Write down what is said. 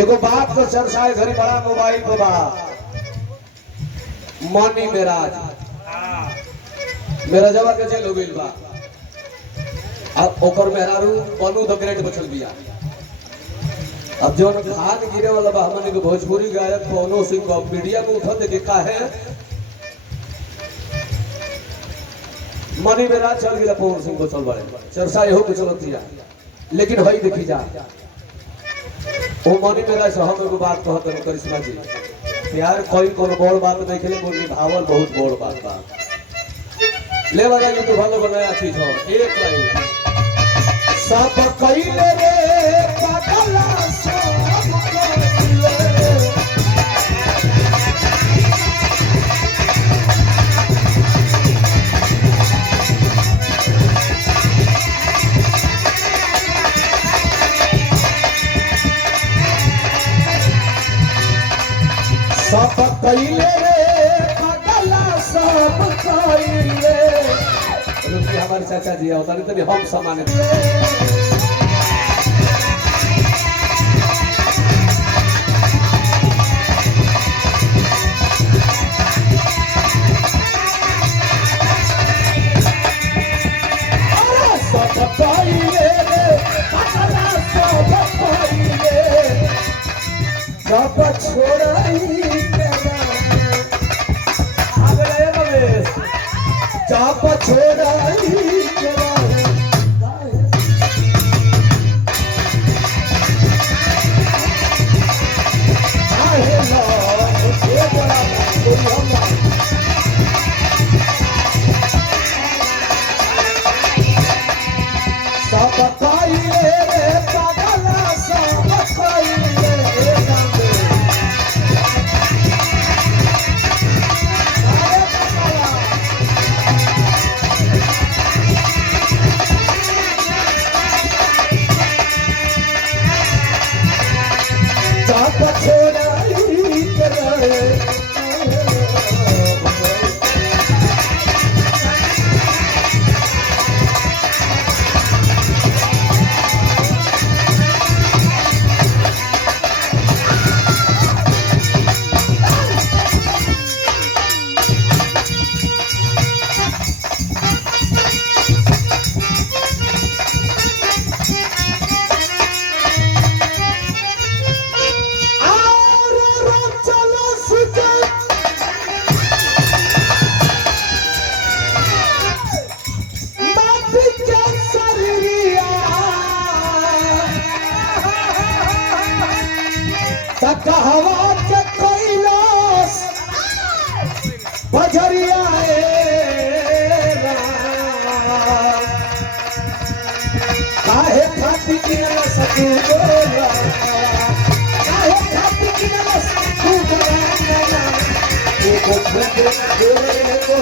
एगो बात तो चर्चा है घरी बड़ा मोबाइल पे बा मनी मेराज मेरा जवा के जेल हो गइल बा। अब ओकर मेहरारू बनू द ग्रेट बचल बिया। अब जो खान गिरे वाला बा हमने के भोजपुरी गायक पवनो सिंह को मीडिया में उठा दे के काहे मनी मेराज चल गया पवन सिंह को चल बारे चर्चा एहो के चलत दिया। लेकिन हई देखी जा वो मनी मेराज से हम एगो बात कहत है करिश्मा जी प्यार कोई कोनो बड़ बात देखले बोली भावल बहुत बड़ बात बा ले वाला यूट्यूब वाला बनाया चीज हो एक लाइन सब कइले रे पागला सब कइले सब कइले रे पागला सब कइले रुपये हमारे चाचा जी होता नहीं तभी हम सामान्य सब कइले रे पागला सब कइले सब छोड़ाई चाप छोड़ाई सब कइले रे पागला सब कइले कहवा के कैलाश बजरिया काहे खाती किनल सकू बोला काहे खाती किनल सकू बोला एको फुटे देवे को